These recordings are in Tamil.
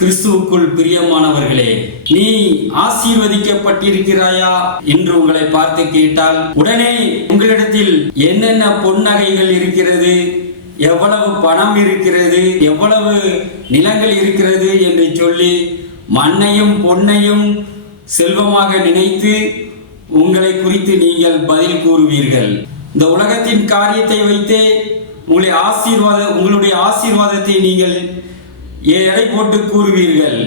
கிறிஸ்துவுக்குள் பிரியமானவர்களே, நீ ஆசீர்வதிக்கப்பட்டிருக்கிறாயா என்று உங்களை பார்த்து கேட்டால் உடனே உங்களிடத்தில் என்னென்ன பொன்னகைகள் இருக்கிறது, எவ்வளவு பணம் இருக்கிறது, எவ்வளவு நிலங்கள் இருக்கிறது என்று சொல்லி மண்ணையும் பொன்னையும் செல்வமாக நினைத்து உங்களை குறித்து நீங்கள் பதில் கூறுவீர்கள். இந்த உலகத்தின் காரியத்தை வைத்தே உங்களுடைய ஆசீர்வாதத்தை நீங்கள் எடை போட்டு கூறுவீர்கள்.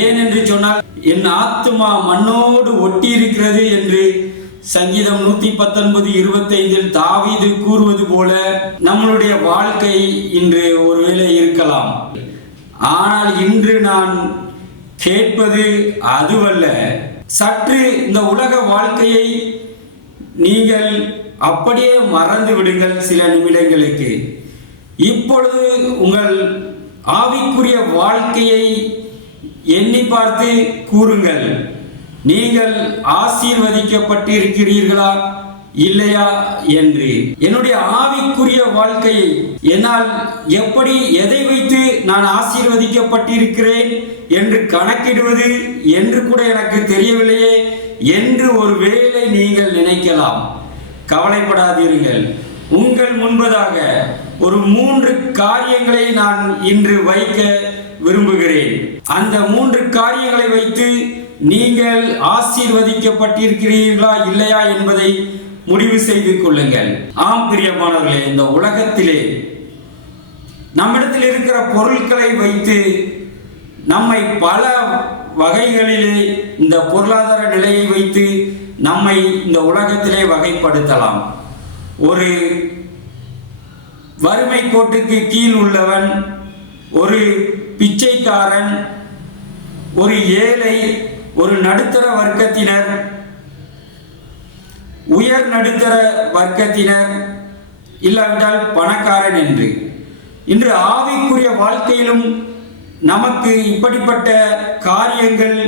ஏன் என்று சொன்னால், என் ஆத்துமா மண்ணோடு ஒட்டி இருக்கிறது என்று சங்கீதம் 119:25 தாவீது கூறுவது போல நம்மளுடைய வாழ்க்கை இன்று ஒருவேளை இருக்கலாம். ஆனால் இன்று நான் கேட்பது அதுவல்ல. சற்று இந்த உலக வாழ்க்கையை நீங்கள் அப்படியே மறந்து விடுங்கள் சில நிமிடங்களுக்கு. இப்பொழுது உங்கள் ஆவிக்குரிய வாழ்க்கையை எண்ணி பார்த்து கூறுங்கள். நீங்கள் ஆசீர்வதிக்கப்பட்டிருக்கிறீர்களா இல்லையா என்று. என்னுடைய ஆவிக்குரிய வாழ்க்கையை என்னால் எப்படி, எதை வைத்து நான் ஆசீர்வதிக்கப்பட்டிருக்கிறேன் என்று கணக்கிடுவது என்று கூட எனக்கு தெரியவில்லையே என்று ஒருவேளை நீங்கள் நினைக்கலாம். கவலைப்படாதீர்கள். உங்கள் முன்பதாக ஒரு 3 காரியங்களை நான் இன்று வைக்க விரும்புகிறேன். அந்த 3 காரியங்களை வைத்து நீங்கள் ஆசீர்வதிக்கப்பட்டிருக்கிறீர்களா இல்லையா என்பதை முடிவு செய்து கொள்ளுங்கள். ஆம் பிரியமானவர்களே, இந்த உலகத்திலே நம்மிடத்தில் இருக்கிற பொருட்களை வைத்து நம்மை பல வகைகளிலே, இந்த பொருளாதார நிலையை வைத்து நம்மை இந்த உலகத்திலே வகைப்படுத்தலாம். ஒரு வறுமை கோட்டுக்கு கீழ் உள்ளவன், ஒரு பிச்சைக்காரன், ஒரு ஏழை, ஒரு நடுத்தர வர்க்கத்தினர், உயர் நடுத்தர வர்க்கத்தினர், இல்லாவிட்டால் பணக்காரன் என்று. இன்று ஆவிக்குரிய வாழ்க்கையிலும் நமக்கு இப்படிப்பட்ட காரியங்கள்,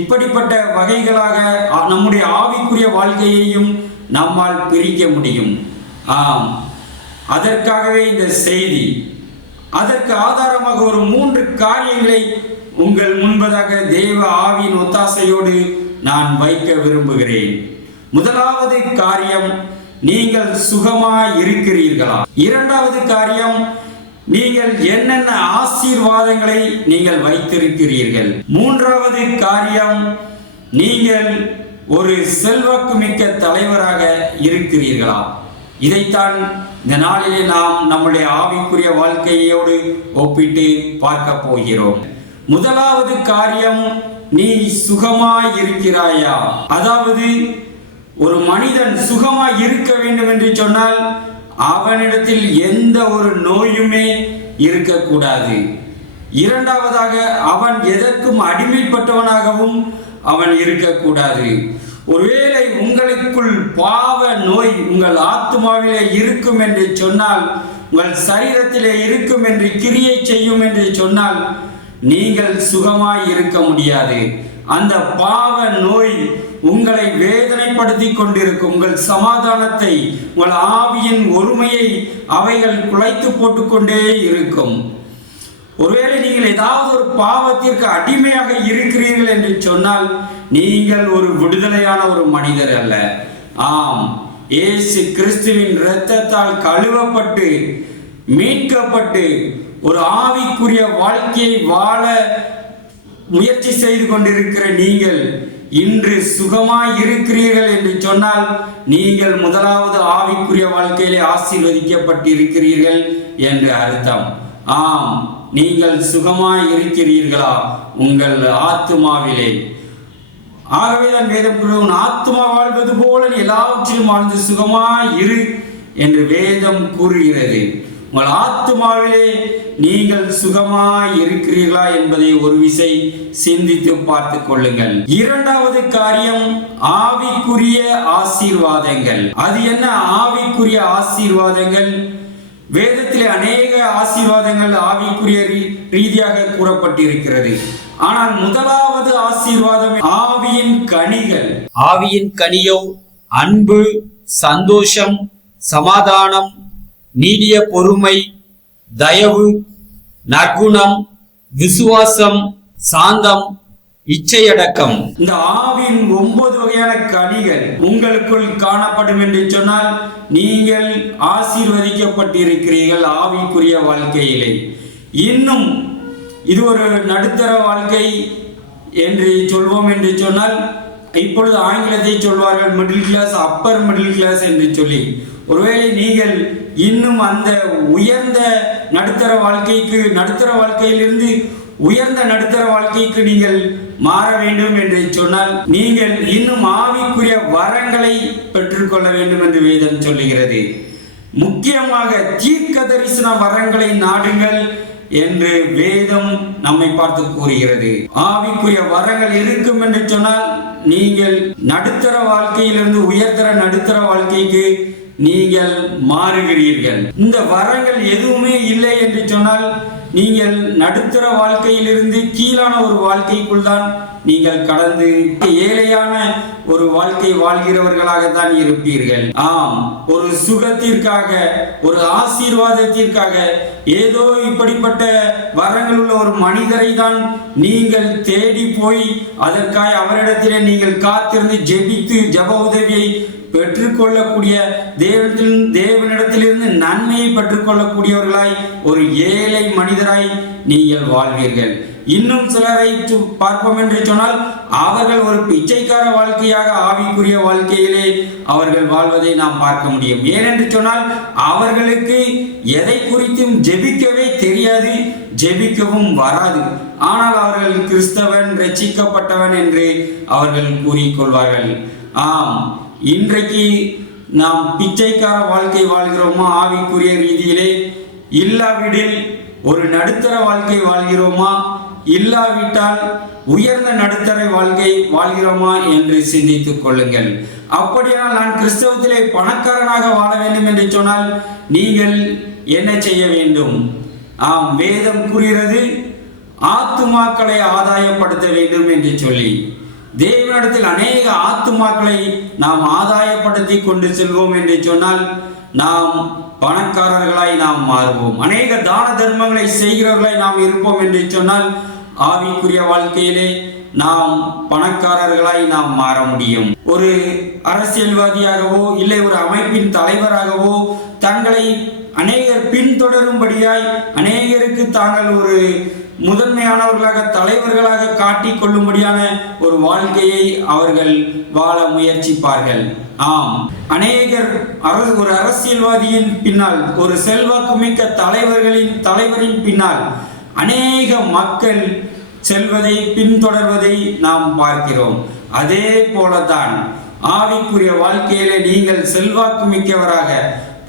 இப்படிப்பட்ட வகைகளாக நம்முடைய ஆவிக்குரிய வாழ்க்கையையும் நம்மால் பிரிக்க முடியும். ஆம், அதற்காகவே இந்த செய்தி. அதற்கு ஆதாரமாக ஒரு 3 காரியங்களை உங்கள் முன்பதாக தேவ ஆவியின் ஒத்தாசையோடு நான் வைக்க விரும்புகிறேன். முதலாவது காரியம், நீங்கள் சுகமாய் இருக்கிறீர்களா? இரண்டாவது காரியம், நீங்கள் என்னென்ன ஆசீர்வாதங்களை நீங்கள் வைத்திருக்கிறீர்கள்? மூன்றாவது காரியம், நீங்கள் ஒரு செல்வாக்கு மிக்க தலைவராக இருக்கிறீர்களா? இதைத்தான் இந்த நாளிலே நாம் நம்முடைய ஆவிக்குரிய வாழ்க்கையோடு ஒப்பிட்டு பார்க்க போகிறோம். முதலாவது காரியம், நீ சுகமாய் இருக்கிறாயா? அதாவது ஒரு மனிதன் சுகமாய் இருக்க வேண்டும் என்று சொன்னால் அவனிடத்தில் எந்த ஒரு நோயுமே இருக்கக்கூடாது. இரண்டாவதாக, அவன் எதற்கும் அடிமைப்பட்டவனாகவும் அவன் இருக்கக்கூடாது. ஒருவேளை உங்களுக்குள் பாவ நோய் உங்கள் ஆத்மாவிலே இருக்கும் என்று சொன்னால், உங்கள் சரீரத்திலே இருக்கும் என்று, கிரியை செய்யும் என்று சொன்னால், நீங்கள் சுகமாய் இருக்க முடியாது. அந்த பாவ நோய் உங்களை வேதனைப்படுத்தி கொண்டிருக்கும். உங்கள் சமாதானத்தை, உங்கள் ஆவியின் ஒருமையை அவைகள் குலைத்து போட்டுக்கொண்டே இருக்கும். ஒருவேளை நீங்கள் ஏதாவது ஒரு பாவத்திற்கு அடிமையாக இருக்கிறீர்கள் என்று சொன்னால், நீங்கள் ஒரு விடுதலையான ஒரு மனிதர் அல்ல. ஆம், இயேசு கிறிஸ்துவின் இரத்தத்தால் கழுவப்பட்டு மீட்கப்பட்டு ஒரு ஆவிக்குரிய வாழ்க்கையை வாழ முயற்சி செய்து கொண்டிருக்கிற நீங்கள் இன்று சுகமாய் இருக்கிறீர்கள் என்று சொன்னால், நீங்கள் முதலாவது ஆவிக்குரிய வாழ்க்கையிலே ஆசீர்வதிக்கப்பட்டிருக்கிறீர்கள் என்று அர்த்தம். ஆம், நீங்கள் சுகமாய் இருக்கிறீர்களா உங்கள் ஆத்துமாவிலே? ஆகவேதான் வேதம் உன் ஆத்துமா வாழ்வது போல எல்லாவற்றிலும் வாழ்ந்து சுகமாய் இரு என்று வேதம் கூறுகிறது. உங்கள் ஆத்துமாவிலே நீங்கள் சுகமாய் இருக்கிறீர்களா என்பதை ஒரு விசை சிந்தித்து பார்த்து கொள்ளுங்கள். இரண்டாவது காரியம், ஆவிக்குரிய ஆசீர்வாதங்கள். அது என்ன ஆவிக்குரிய ஆசீர்வாதங்கள்? வேதத்திலே அநேக ஆசீர்வாதங்கள் ஆவிக்குரிய ரீதியாக கூறப்பட்டிருக்கிறது. ஆனால் முதலாவது ஆசீர்வாதம் ஆவியின் கனிகள். ஆவியின் கனியோ அன்பு, சந்தோஷம், சமாதானம், நீடிய பொறுமை, தயவு, நற்குணம், விசுவாசம், சாந்தம், இச்சையடக்கம். இந்த ஆவின் 9 வகையான கனிகள் உங்களுக்குள் காணப்படும் என்று சொன்னால் நீங்கள் ஆசீர்வதிக்கப்பட்டிருக்கிறீர்கள் ஆவிக்குரிய வாழ்க்கையிலே. இன்னும் இது ஒரு நடுத்தர வாழ்க்கை என்று சொல்வோம் என்று சொன்னால், இப்பொழுது ஆங்கிலத்தை சொல்வார்கள் middle class, upper middle class என்று சொல்லி. ஒருவேளை நீங்கள் இன்னும் அந்த உயர்ந்த நடுத்தர வாழ்க்கைக்கு, நடுத்தர வாழ்க்கையிலிருந்து உயர்ந்த நடுத்தர வாழ்க்கைக்கு நீங்கள் மாற வேண்டும் என்று சொன்னால் நீங்கள் இன்னும் ஆவிக்குரிய வரங்களை பெற்றுக்கொள்ள வேண்டும் என்று வேதம் சொல்லுகிறது. முக்கியமாக தீர்க்க தரிசன வரங்களை நாடுங்கள் என்று வேதம் நம்மை பார்த்து கூறுகிறது. ஆவிக்குரிய வரங்கள் இருக்கும் என்று சொன்னால் நீங்கள் நடுத்தர வாழ்க்கையிலிருந்து உயர்தர நடுத்தர வாழ்க்கைக்கு நீங்கள் மாறுகிறீர்கள். இந்த வரங்கள் எதுவுமே இல்லை என்று சொன்னால் நீங்கள் நடுத்தர வாழ்க்கையிலிருந்து கீழான ஒரு வாழ்க்கைக்குள் தான் நீங்கள் கடந்து ஏழையான ஒரு வாழ்க்கை வாழ்கிறவர்களாகத்தான் இருப்பீர்கள். ஆம், ஒரு சுகத்திற்காக, ஒரு ஆசீர்வாதத்திற்காக, ஏதோ இப்படிப்பட்ட வரங்கள் உள்ள ஒரு மனிதரை தான் நீங்கள் தேடி போய் அதற்காக அவரிடத்திலே நீங்கள் காத்திருந்து ஜெபித்து ஜப உதவியை பெற்றுக்கொள்ளக்கூடிய தேவனிடத்திலிருந்து நன்மையை பெற்றுக்கொள்ளக்கூடியவர்களாய் ஒரு ஏழை மனிதராய் நீங்கள் வாழ்வீர்கள். இன்னும் சிலரை பார்ப்போம் என்று சொன்னால் அவர்கள் ஒரு பிச்சைக்கார வாழ்க்கையாக ஆவிக்குரிய வாழ்க்கையிலே அவர்கள் வாழ்வதை நாம் பார்க்க முடியும். ஏனென்று சொன்னால் அவர்களுக்கு எதை குறித்தும் ஜெபிக்கவே தெரியாது, ஜெபிக்கவும் வராது. ஆனால் அவர்கள் கிறிஸ்தவன், ரட்சிக்கப்பட்டவன் என்று அவர்கள் கூறிக்கொள்வார்கள். ஆம், இன்றைக்கு நாம் பிச்சைக்கார வாழ்க்கை வாழ்கிறோமா ஆவிக்குரிய ரீதியிலே? இல்லாவிடில் ஒரு நடுத்தர வாழ்க்கை வாழ்கிறோமா? இல்லாவிட்டால் உயர்ந்த நடுத்தர வாழ்க்கை வாழ்கிறோமா என்று சிந்தித்துக் கொள்ளுங்கள். அப்படியானால் நான் கிறிஸ்தவத்திலே பணக்காரனாக வாழ வேண்டும் என்று சொன்னால் நீங்கள் என்ன செய்ய வேண்டும்? ஆம், வேதம் கூறுகிறது ஆத்துமாக்களை ஆதாயப்படுத்த வேண்டும் என்று சொல்லி. தேவனிடத்தில் அநேக ஆத்துமாக்களை நாம் ஆதாயப்படுத்தி கொண்டு செல்வோம் என்று சொன்னால் நாம் பணக்காரர்களாய் நாம் மாறுவோம். அநேக தான தர்மங்களை செய்கிறவர்களாய் நாம் இருப்போம் என்று சொன்னால் ஆவிக்குரிய வாழ்க்கையிலே நாம் பணக்காரர்களாய் நாம் மாற முடியும். ஒரு அரசியல்வாதியாகவோ இல்லை ஒரு அமைப்பின் தலைவராகவோ தங்களை அநேகர் பின்தொடரும்படியாய் அநேகருக்கு தாங்கள் ஒரு முதன்மையானவர்களாக தலைவர்களாக காட்டிக் கொள்ளும்படியான ஒரு வாழ்க்கையை அவர்கள் வாழ முயற்சிப்பார்கள். ஆம், அநேகர் ஒரு அரசியல்வாதியின் பின்னால், ஒரு செல்வாக்குமிக்க தலைவரின் பின்னால் அநேக மக்கள் செல்வதை பின்தொடர்வதை நாம் பார்க்கிறோம். அதே போலதான் ஆவிக்குரிய வாழ்க்கையிலே நீங்கள் செல்வாக்கு மிக்கவராக,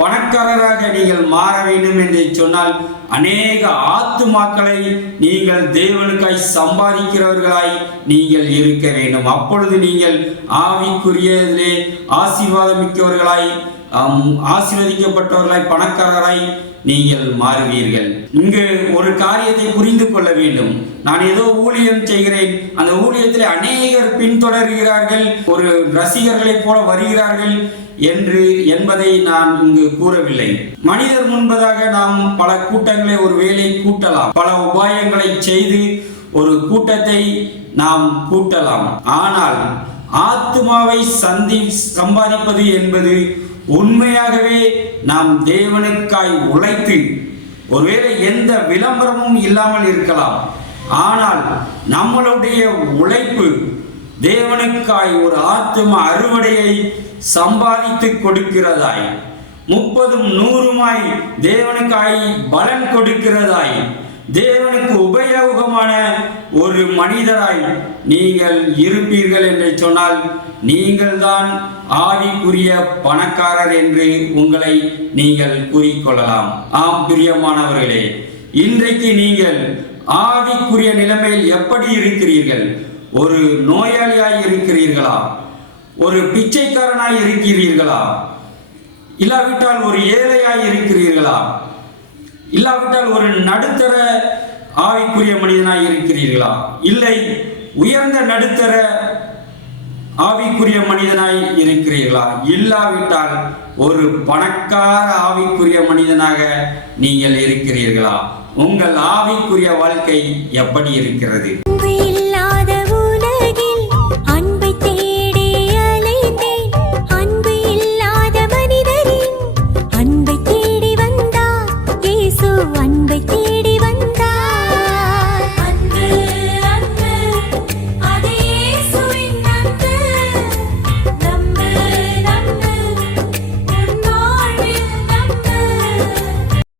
பணக்காரராக நீங்கள் மாற வேண்டும் என்று சொன்னால் அநேக ஆத்துமாக்களை நீங்கள் தேவனுக்காய் சம்பாதிக்கிறவர்களாய் நீங்கள் இருக்க வேண்டும். அப்பொழுது நீங்கள் ஆவிக்குரியதிலே ஆசீர்வாதம் மிக்கவர்களாய், ஆசீர்வதிக்கப்பட்டவர்களாய், பணக்காரராய் நீங்கள் மாறுவீர்கள். இங்கு ஒரு காரியத்தை புரிந்து கொள்ள வேண்டும். நான் ஏதோ ஊழியம் செய்கிறேன், அந்த ஊழியத்தில் அநேகர் பின்தொடர்கிறார்கள், ஒரு ரசிகர்களைப் போல வருகிறார்கள் என்பதை நான் இங்கு கூறவில்லை. மனிதர் முன்பதாக நாம் பல கூட்டங்களை ஒரு வேளை கூட்டலாம், பல உபாயங்களை செய்து ஒரு கூட்டத்தை நாம் கூட்டலாம். ஆனால் ஆத்துமாவை சம்பாதிப்பது என்பது உண்மையாகவே நாம் தேவனுக்காய் உழைத்து, ஒருவேளை எந்த விளம்பரமும் இல்லாமல் இருக்கலாம், ஆனால் நம்மளுடைய உழைப்பு தேவனுக்காய் ஒரு ஆத்தும அறுவடையை சம்பாதித்து கொடுக்கிறதாய், 30 100 தேவனுக்காய் பலன் கொடுக்கிறதாய், தேவனுக்கு உபயோகமான ஒரு மனிதராய் நீங்கள் இருப்பீர்கள் என்று சொன்னால் நீங்கள் தான் ஆவிக்குரிய பணக்காரர் என்று உங்களை நீங்கள் கூறிக்கொள்ளலாம். ஆம் பிரியமானவர்களே, இன்றைக்கு நீங்கள் ஆவிக்குரிய நிலைமையில் எப்படி இருக்கிறீர்கள்? ஒரு நோயாளியாய் இருக்கிறீர்களா? ஒரு பிச்சைக்காரனாய் இருக்கிறீர்களா? இல்லாவிட்டால் ஒரு ஏழையாய் இருக்கிறீர்களா? இல்லாவிட்டால் ஒரு நடுத்தர ஆவிக்குரிய மனிதனாய் இருக்கிறீர்களா? இல்லை உயர்ந்த நடுத்தர ஆவிக்குரிய மனிதனாய் இருக்கிறீர்களா? இல்லாவிட்டால் ஒரு பணக்கார ஆவிக்குரிய மனிதனாக நீங்கள் இருக்கிறீர்களா? உங்கள் ஆவிக்குரிய வாழ்க்கை எப்படி இருக்கிறது? அன்பு இல்லாத உலகில் அன்பை தேடி அலைந்தேன். அன்பு இல்லாத மனிதரின் அன்பை தேடி வந்தார் இயேசு. அன்பை